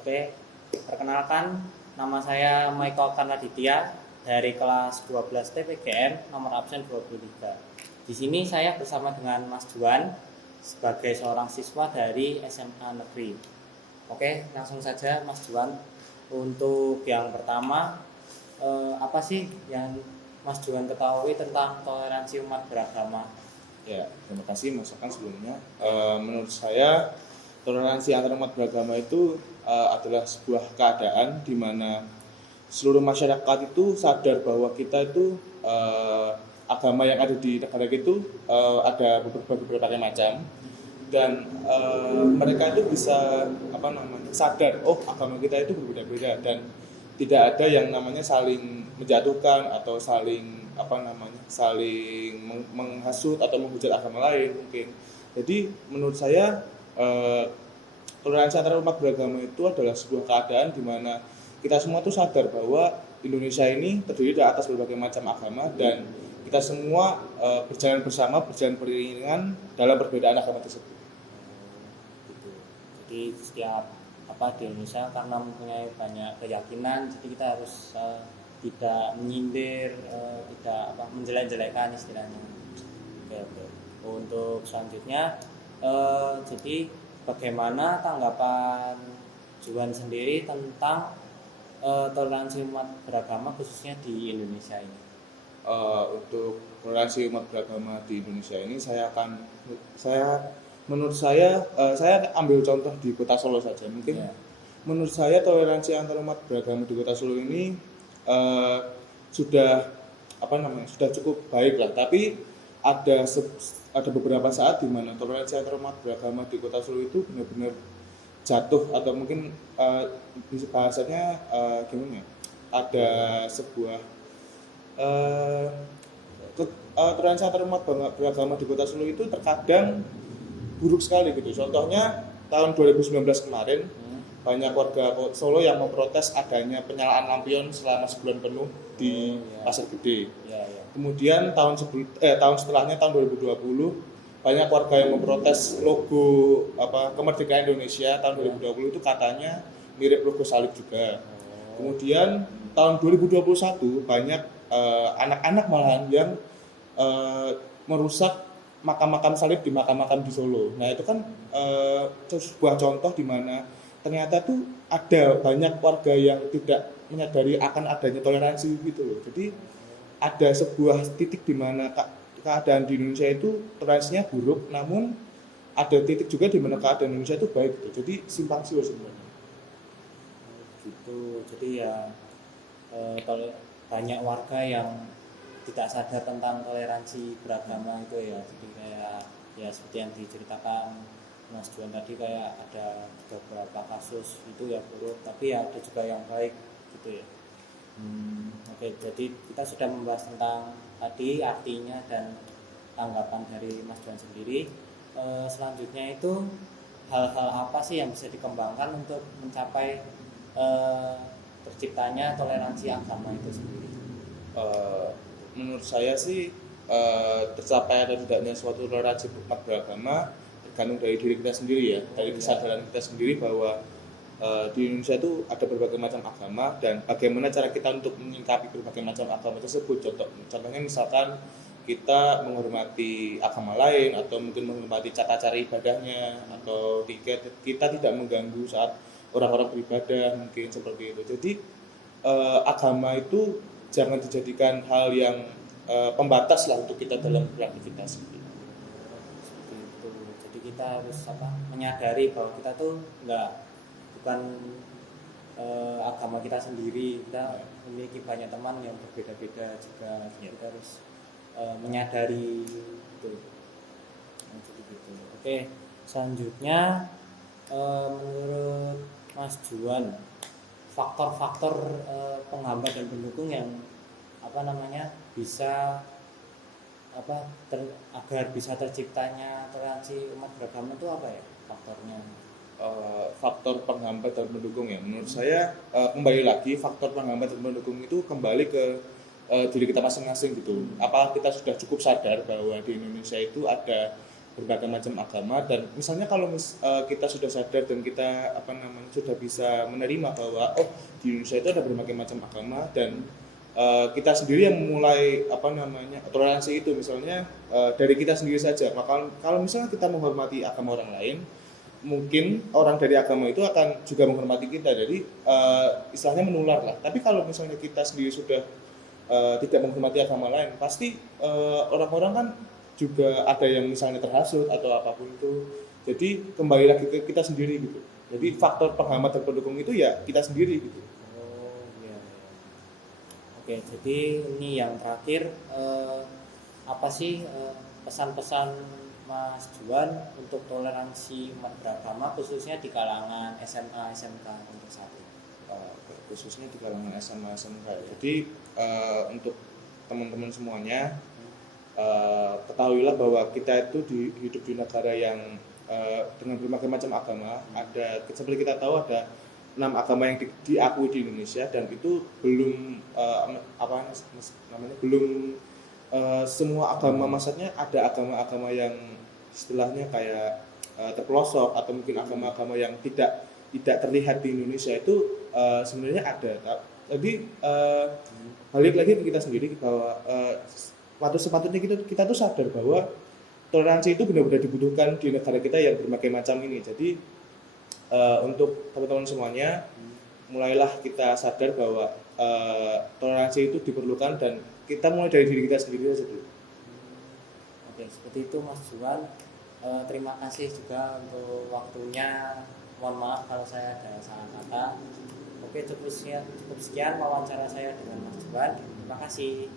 Oke, perkenalkan nama saya Michael Karnaditya dari kelas 12 TPGN nomor absen 23. Di sini saya bersama dengan Mas Juan sebagai seorang siswa dari SMA Negeri. Oke, langsung saja Mas Juan. Untuk yang pertama, apa sih yang Mas Juan ketahui tentang toleransi umat beragama? Ya, terima kasih Mas Akan sebelumnya. Menurut saya toleransi antar umat beragama itu adalah sebuah keadaan di mana seluruh masyarakat itu sadar bahwa kita itu agama yang ada di negara itu ada berbagai macam dan mereka itu bisa sadar agama kita itu berbeda-beda dan tidak ada yang namanya saling menjatuhkan atau saling menghasut atau menghujat agama lain mungkin. Jadi menurut saya toleransi antara umat beragama itu adalah sebuah keadaan di mana kita semua tuh sadar bahwa Indonesia ini terdiri dari atas berbagai macam agama dan kita semua berjalan bersama, berjalan beriringan dalam perbedaan agama tersebut. Gitu. Jadi setiap di Indonesia karena mempunyai banyak keyakinan, jadi kita harus tidak menyindir, tidak menjelek-jelekan istilahnya. Oke. Untuk selanjutnya, jadi bagaimana tanggapan Juan sendiri tentang toleransi umat beragama khususnya di Indonesia ini? Untuk toleransi umat beragama di Indonesia ini menurut saya ambil contoh di Kota Solo saja mungkin. Ya. Menurut saya toleransi antar umat beragama di Kota Solo ini sudah cukup baik lah, tapi ada beberapa saat di mana toleransi antar umat beragama di Kota Solo itu benar-benar jatuh atau mungkin bahasanya gimana ya? Ada sebuah toleransi antar umat beragama di Kota Solo itu terkadang buruk sekali gitu. Contohnya tahun 2019 kemarin banyak warga Solo yang memprotes adanya penyalaan lampion selama sebulan penuh di Pasar Gede. Kemudian tahun setelahnya tahun 2020 banyak warga yang memprotes logo kemerdekaan Indonesia tahun 2020 itu katanya mirip logo salib juga. Kemudian tahun 2021 banyak anak-anak malahan yang merusak makam-makam salib di makam-makam di Solo. Nah itu kan sebuah contoh di mana ternyata tuh ada banyak warga yang tidak menyadari akan adanya toleransi gitu loh. Jadi ada sebuah titik di mana keadaan di Indonesia itu toleransinya buruk, namun ada titik juga di mana keadaan Indonesia itu baik gitu. Jadi simpang siur sebenarnya. Gitu. Jadi ya kalau banyak warga yang tidak sadar tentang toleransi beragama itu ya. Jadi kayak ya seperti yang diceritakan Mas Juan tadi, kayak ada beberapa kasus itu ya buruk, tapi ya ada juga yang baik gitu ya. Oke, jadi kita sudah membahas tentang tadi artinya dan tanggapan dari Mas Juan sendiri. Selanjutnya itu hal-hal apa sih yang bisa dikembangkan untuk mencapai terciptanya toleransi agama itu sendiri? Menurut saya sih tercapai atau tidaknya suatu toleransi umat beragama tergantung dari diri kita sendiri ya, dari kesadaran kita sendiri bahwa di Indonesia itu ada berbagai macam agama dan bagaimana cara kita untuk menyikapi berbagai macam agama tersebut. Contohnya misalkan kita menghormati agama lain atau mungkin menghormati cara ibadahnya atau kita tidak mengganggu saat orang-orang beribadah mungkin seperti itu. Jadi agama itu jangan dijadikan hal yang pembatas lah untuk kita dalam beraktivitas. Jadi kita harus menyadari bahwa kita tuh bukan agama kita sendiri, kita memiliki banyak teman yang berbeda-beda juga. Kita harus menyadari itu. Jadi gitu. Oke, selanjutnya menurut Mas Juan, faktor-faktor penghambat dan pendukung yang bisa agar bisa terciptanya toleransi umat beragama itu apa ya faktornya? Faktor penghambat dan pendukung ya, menurut saya kembali lagi faktor penghambat dan pendukung itu kembali ke diri kita masing-masing gitu. Apakah kita sudah cukup sadar bahwa di Indonesia itu ada berbagai macam agama. Dan misalnya kalau kita sudah sadar dan kita sudah bisa menerima bahwa di Indonesia itu ada berbagai macam agama, dan kita sendiri yang memulai toleransi itu, misalnya dari kita sendiri saja. Maka kalau misalnya kita menghormati agama orang lain, mungkin orang dari agama itu akan juga menghormati kita. Jadi istilahnya menular lah. Tapi kalau misalnya kita sendiri sudah tidak menghormati agama lain, pasti orang-orang kan juga ada yang misalnya terhasut atau apapun itu. Jadi kembali lagi ke kita sendiri gitu. Jadi faktor penghambat dan pendukung itu ya kita sendiri gitu. Oh iya. Oke, jadi ini yang terakhir, apa sih pesan-pesan Mas Juan untuk toleransi umat beragama khususnya di kalangan SMA SMK untuk saat ini? Khususnya di kalangan SMA SMK. Jadi untuk teman-teman semuanya, ketahuilah bahwa kita itu hidup di negara yang dengan berbagai macam agama. Ada, seperti kita tahu, ada 6 agama yang diakui di Indonesia, dan itu belum belum semua agama. Maksudnya ada agama-agama yang istilahnya kayak terpelosok, atau mungkin agama-agama yang tidak terlihat di Indonesia itu sebenarnya ada. Jadi balik lagi ke kita sendiri bahwa sepatutnya kita tuh sadar bahwa toleransi itu benar-benar dibutuhkan di negara kita yang berbagai macam ini. Jadi untuk teman-teman semuanya, mulailah kita sadar bahwa toleransi itu diperlukan, dan kita mulai dari diri kita sendiri saja dulu. Oke, seperti itu Mas Juan. Terima kasih juga untuk waktunya. Mohon maaf kalau saya ada salah kata. Oke, cukup sekian wawancara saya dengan Mas Juan. Terima kasih.